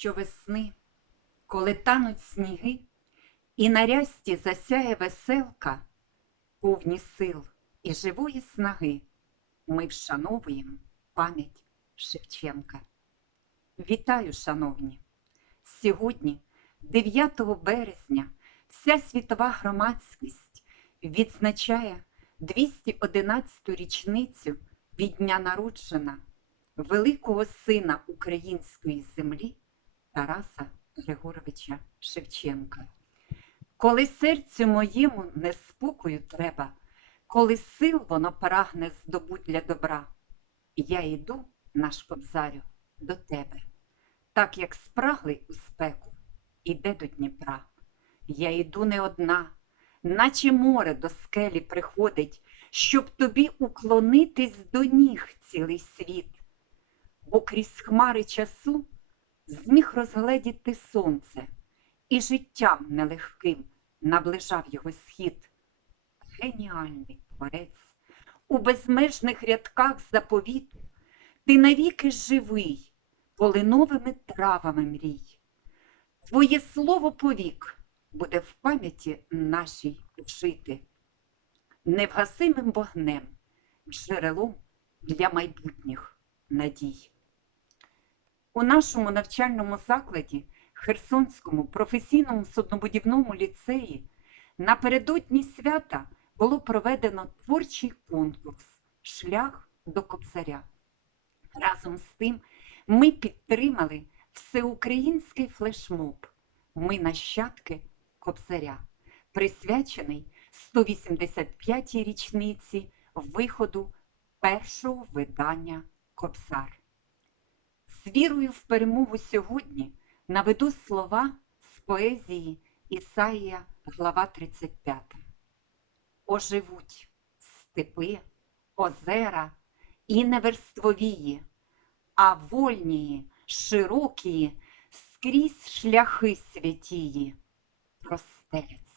щовесни, коли тануть сніги, і на рясті засяє веселка, повні сил і живої снаги, ми вшановуємо пам'ять Шевченка. Вітаю, шановні! Сьогодні, 9 березня, вся світова громадськість відзначає 211-ту річницю від дня народження великого сина української землі Тараса Григоровича Шевченка. Коли серцю моєму неспокою треба, коли сил воно прагне здобуть для добра, я йду, наш кобзарю, до тебе, так як спраглий у спеку, іде до Дніпра. Я йду не одна, наче море до скелі приходить, щоб тобі уклонитись до ніг цілий світ, бо крізь хмари часу зміг розгледіти сонце, і життям нелегким наближав його схід. Геніальний творець, у безмежних рядках заповіту, ти навіки живий, полиновими травами мрій. Твоє слово повік буде в пам'яті нашій жити, невгасимим вогнем, джерелом для майбутніх надій. У нашому навчальному закладі, Херсонському професійному суднобудівному ліцеї, напередодні свята було проведено творчий конкурс Шлях до Кобзаря. Разом з тим ми підтримали всеукраїнський флешмоб Ми нащадки Кобзаря, присвячений 185-й річниці виходу першого видання Кобзар. З вірою в перемогу сьогодні наведу слова з поезії Ісаїя, глава 35. Оживуть степи, озера і неверствовії, а вольнії, широкії, скрізь шляхи святії простеляться